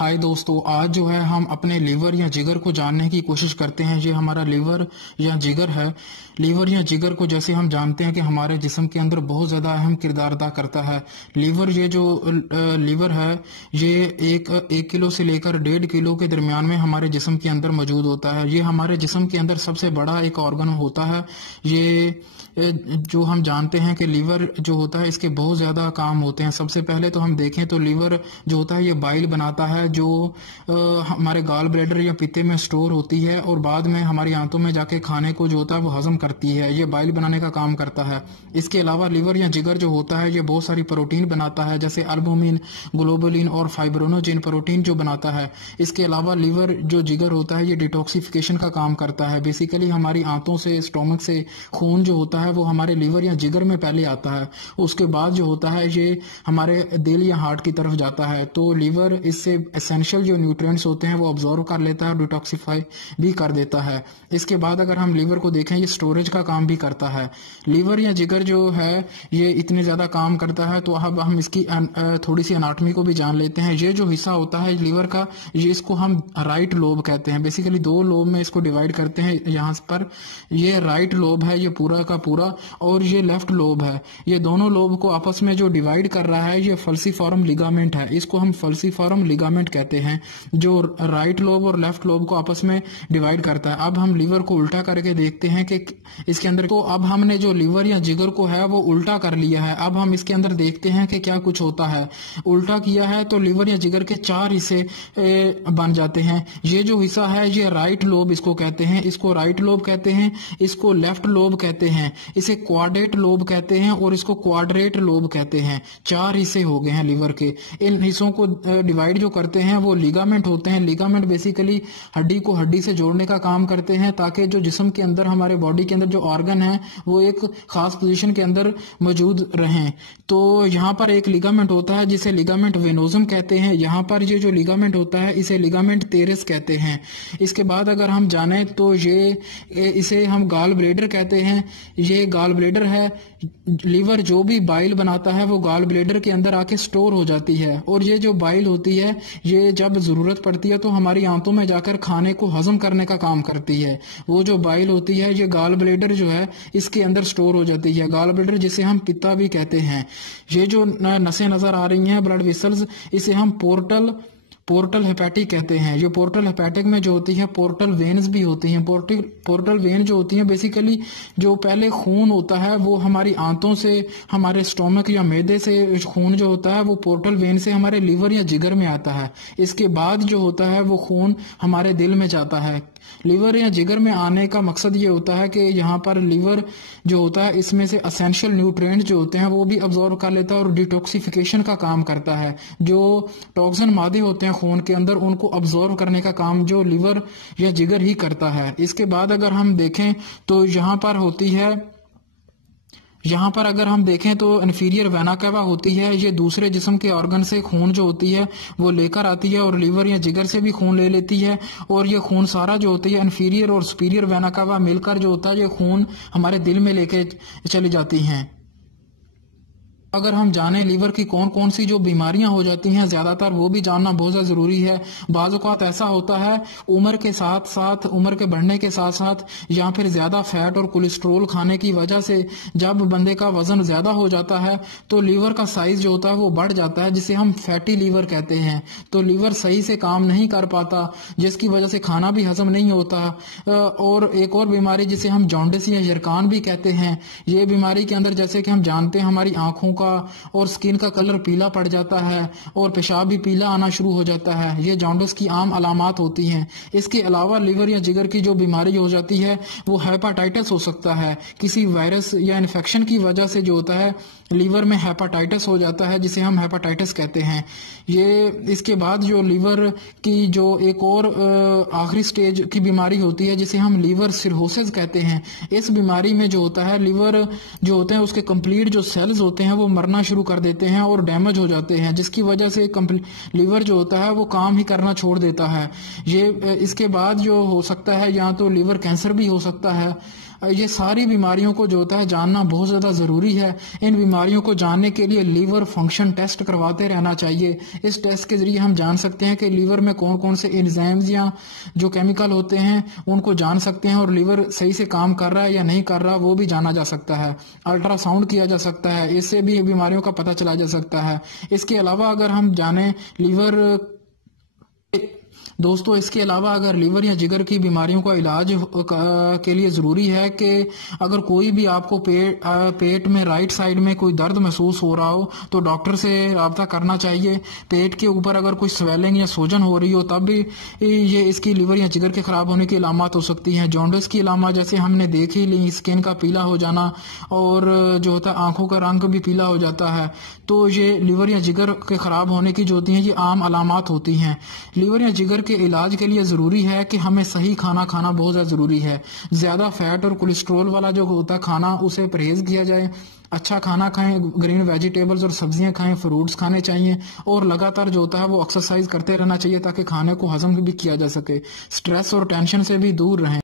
हाय दोस्तों, आज जो है हम अपने लीवर या जिगर को जानने की कोशिश करते हैं। ये हमारा लीवर या जिगर है। लीवर या जिगर को जैसे हम जानते हैं कि हमारे जिस्म के अंदर बहुत ज़्यादा अहम किरदार अदा करता है। लीवर ये जो लीवर है ये एक किलो से लेकर 1.5 किलो के दरमियान में हमारे जिस्म के अंदर मौजूद होता है। ये हमारे जिस्म के अंदर सबसे बड़ा एक ऑर्गन होता है। ये जो हम जानते हैं कि लीवर जो होता है इसके बहुत ज़्यादा काम होते हैं। सबसे पहले तो हम देखें तो लीवर जो होता है ये बाइल बनाता है जो हमारे गाल ब्लैडर या पित्ते में स्टोर होती है और बाद में हमारी आंतों में जाके खाने को जो होता है वो हजम करती है। ये बाइल बनाने का काम करता है। इसके अलावा लीवर या जिगर जो होता है ये बहुत सारी प्रोटीन बनाता है, जैसे अल्बुमिन, ग्लोबुलिन और फाइब्रोनोजिन प्रोटीन जो बनाता है। इसके अलावा लीवर जो जिगर होता है ये डिटॉक्सिफिकेशन का काम करता है। बेसिकली हमारी आंतों से, स्टोमक से खून जो होता है वो हमारे लीवर या जिगर में पहले आता है, उसके बाद जो होता है ये हमारे दिल या हार्ट की तरफ जाता है। तो लीवर इससे एसेंशियल जो न्यूट्रिएंट्स होते हैं वो ऑब्जॉर्व कर लेता है और डिटॉक्सिफाई भी कर देता है। इसके बाद अगर हम लीवर को देखें ये स्टोरेज का काम भी करता है। लीवर या जिगर जो है ये इतने ज्यादा काम करता है तो अब हम इसकी थोड़ी सी एनाटॉमी को भी जान लेते हैं। ये जो हिस्सा होता है लीवर का ये इसको हम राइट लोब कहते हैं। बेसिकली 2 लोब में इसको डिवाइड करते हैं। यहाँ पर ये राइट लोब है, ये पूरा का पूरा, और ये लेफ्ट लोब है। ये दोनों लोब को आपस में जो डिवाइड कर रहा है ये फल्सीफॉर्म लिगामेंट है। इसको हम फल्सीफॉर्म लिगामेंट कहते हैं, जो राइट लोब और लेफ्ट लोब को आपस में डिवाइड करता है। अब हम लीवर को उल्टा करके देखते हैं कि इसके अंदर, तो अब हमने जो लीवर या जिगर को है वो उल्टा कर लिया है। अब हम इसके अंदर देखते हैं कि क्या कुछ होता है। उल्टा किया है तो लीवर या जिगर के 4 हिस्से बन जाते हैं। ये जो हिस्सा है ये राइट लोब इसको कहते हैं, इसको राइट लोब कहते हैं, इसको लेफ्ट लोब कहते हैं, इसे क्वाड्रेट लोब कहते हैं और इसको क्वाड्रेट लोब कहते हैं। 4 हिस्से हो गए हैं लीवर के। इन हिस्सों को डिवाइड जो करते हैं वो लिगामेंट होते हैं। लिगामेंट बेसिकली हड्डी को हड्डी से जोड़ने का काम करते हैं ताकि जो जिस्म के अंदर, हमारे बॉडी के अंदर जो ऑर्गन है वो एक खास पोजीशन के अंदर मौजूद रहें। तो यहाँ पर एक लिगामेंट होता है जिसे लिगामेंट वेनोजम कहते हैं। यहाँ पर ये जो लिगामेंट होता है इसे लिगामेंट तेरेस कहते हैं। इसके बाद अगर हम जाने तो इसे हम गाल ब्लेडर कहते हैं। ये गाल ब्लेडर है। लीवर जो भी बाइल बनाता है वो गाल ब्लेडर के अंदर आके स्टोर हो जाती है और ये जो बाइल होती है ये जब जरूरत पड़ती है तो हमारी आंतों में जाकर खाने को हजम करने का काम करती है। वो जो बाइल होती है ये गाल ब्लेडर जो है इसके अंदर स्टोर हो जाती है। गाल ब्लेडर जिसे हम पित्ता भी कहते हैं। ये जो नसें नजर आ रही हैं, ब्लड वेसल्स, इसे हम पोर्टल हेपेटिक कहते हैं। जो पोर्टल हेपेटिक में जो होती है पोर्टल वेन्स भी होती हैं। पोर्टल वेन जो होती हैं बेसिकली जो पहले खून होता है वो हमारी आंतों से, हमारे स्टोमक या मैदे से खून जो होता है वो पोर्टल वेन से हमारे लीवर या जिगर में आता है। इसके बाद जो होता है वो खून हमारे दिल में जाता है। लीवर या जिगर में आने का मकसद ये होता है कि यहाँ पर लीवर जो होता है इसमें से एसेंशियल न्यूट्रिएंट्स जो होते हैं वो भी अब्जॉर्व कर लेता है और डिटॉक्सिफिकेशन का काम करता है। जो टॉक्सिन मादे होते हैं खून के अंदर उनको अब्जॉर्व करने का काम जो लीवर या जिगर ही करता है। इसके बाद अगर हम देखें तो यहाँ पर अगर हम देखें तो इन्फीरियर वेना कैवा होती है। ये दूसरे जिस्म के ऑर्गन से खून जो होती है वो लेकर आती है और लीवर या जिगर से भी खून ले लेती है और ये खून सारा जो होती है इन्फीरियर और सुपीरियर वेना कैवा मिलकर जो होता है ये खून हमारे दिल में लेके चली जाती हैं। अगर हम जाने लीवर की कौन कौन सी जो बीमारियां हो जाती हैं ज्यादातर वो भी जानना बहुत ज्यादा जरूरी है। बाज़ औक़ात ऐसा होता है उम्र के बढ़ने के साथ साथ या फिर ज्यादा फैट और कोलेस्ट्रोल खाने की वजह से जब बंदे का वजन ज्यादा हो जाता है तो लीवर का साइज जो होता है वो बढ़ जाता है, जिसे हम फैटी लीवर कहते हैं। तो लीवर सही से काम नहीं कर पाता जिसकी वजह से खाना भी हजम नहीं होता। और एक और बीमारी जिसे हम जॉन्डिस या यरकान भी कहते हैं। ये बीमारी के अंदर जैसे कि हम जानते हैं हमारी आंखों का और स्किन का कलर पीला पड़ जाता है और पेशाब भी पीला आना शुरू हो जाता है। ये जॉन्डिस की आम अलामात होती हैं। इसके अलावा लीवर या जिगर की जो बीमारी हो जाती है वो हेपाटाइटिस हो सकता है। किसी वायरस या इन्फेक्शन की वजह से जो होता है लीवर में हेपाटाइटिस हो जाता है जिसे हम हेपाटाइटिस कहते हैं। ये इसके बाद जो लीवर की जो एक और आखिरी स्टेज की बीमारी होती है जिसे हम लीवर सिरोसिस कहते हैं। इस बीमारी में जो होता है लीवर जो होते हैं उसके कंप्लीट जो सेल्स होते हैं वो मरना शुरू कर देते हैं और डैमेज हो जाते हैं, जिसकी वजह से लीवर जो होता है वो काम ही करना छोड़ देता है। ये इसके बाद जो हो सकता है या तो लीवर कैंसर भी हो सकता है ये सारी बीमारियों को जो होता है जानना बहुत ज़्यादा ज़रूरी है। इन बीमारियों को जानने के लिए लीवर फंक्शन टेस्ट करवाते रहना चाहिए। इस टेस्ट के जरिए हम जान सकते हैं कि लीवर में कौन कौन से एंजाइम्स या जो केमिकल होते हैं उनको जान सकते हैं, और लीवर सही से काम कर रहा है या नहीं कर रहा वो भी जाना जा सकता है। अल्ट्रासाउंड किया जा सकता है, इससे भी बीमारियों का पता चला जा सकता है। इसके अलावा अगर हम जाने लीवर दोस्तों, इसके अलावा अगर लीवर या जिगर की बीमारियों का इलाज के लिए ज़रूरी है कि अगर कोई भी आपको पेट में राइट साइड में कोई दर्द महसूस हो रहा हो तो डॉक्टर से रब्ता करना चाहिए। पेट के ऊपर अगर कोई स्वेलिंग या सूजन हो रही हो तब भी ये इसकी लीवर या जिगर के ख़राब होने की अलामत हो सकती हैं। जॉन्डिस की अलामत जैसे हमने देख ही ली, स्किन का पीला हो जाना और जो होता है आंखों का रंग भी पीला हो जाता है, तो ये लीवर या जिगर के ख़राब होने की जो होती हैं ये आम अलामत होती हैं। लीवर या जिगर के इलाज के लिए ज़रूरी है कि हमें सही खाना खाना बहुत ज़्यादा ज़रूरी है। ज़्यादा फैट और कोलेस्ट्रॉल वाला जो होता है खाना उसे परहेज़ किया जाए। अच्छा खाना खाएं, ग्रीन वेजिटेबल्स और सब्जियां खाएं, फ्रूट्स खाने चाहिए, और लगातार जो होता है वो एक्सरसाइज करते रहना चाहिए ताकि खाने को हजम भी किया जा सके। स्ट्रेस और टेंशन से भी दूर रहें।